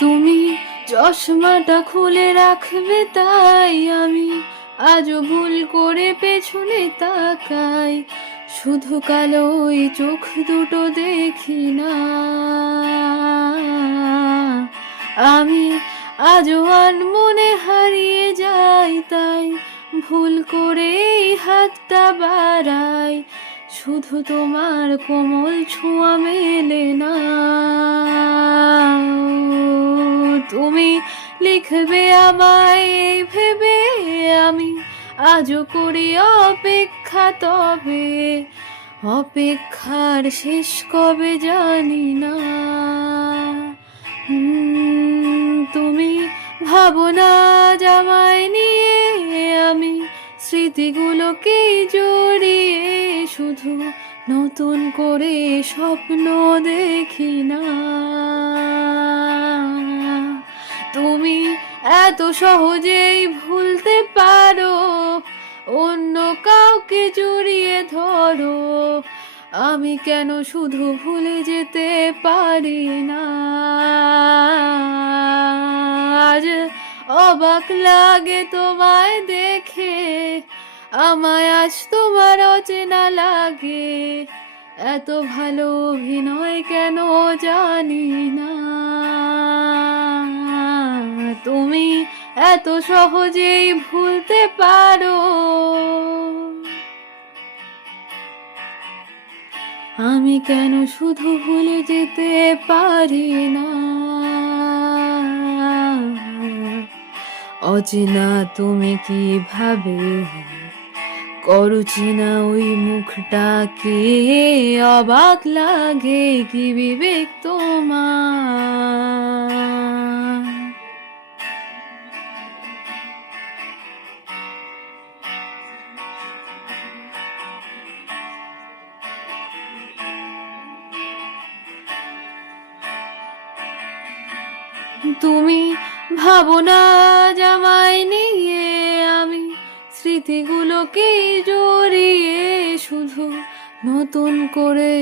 তুমি চশমাটা খুলে রাখবে তাই আমি আজও ভুল করে পেছনে তাকাই, শুধু কালো ওই চোখ দুটো দেখি না। আমি আজও আনমনে হারিয়ে যাই, তাই ভুল করে এই হাতটা বাড়াই, শুধু তোমার কোমল ছোঁয়া মেলে না। তুমি লিখবে আমায় এই ভেবে আমি আজও করি অপেক্ষা, তবে অপেক্ষার শেষ কবে জানি না। তুমি ভাবনা জামাই নিয়ে আমি স্মৃতিগুলোকেই জড়িয়ে শুধু নতুন করে স্বপ্ন দেখি না। তুমি এত সহজেই ভুলতে পারো, অন্য কাউকে জড়িয়ে ধরো, আমি কেন শুধু ভুলে যেতে পারি না। আজ অবাক লাগে তোমায় দেখে, আমায় আজ তোমার অচেনা লাগে, এত ভালো অভিনয় কেন জানি না। তুমি এত সহজেই ভুলতে পারো, আমি কেন শুধু ভুলে যেতে পারি না। অচেনা তুমি কিভাবে করো চেনা ওই মুখটাকে, অবাক লাগে কি বিবেক তোমার। তুমি ভাবনা জামাই নিয়ে আমি স্মৃতিগুলোকে জড়িয়ে শুধু নতুন করে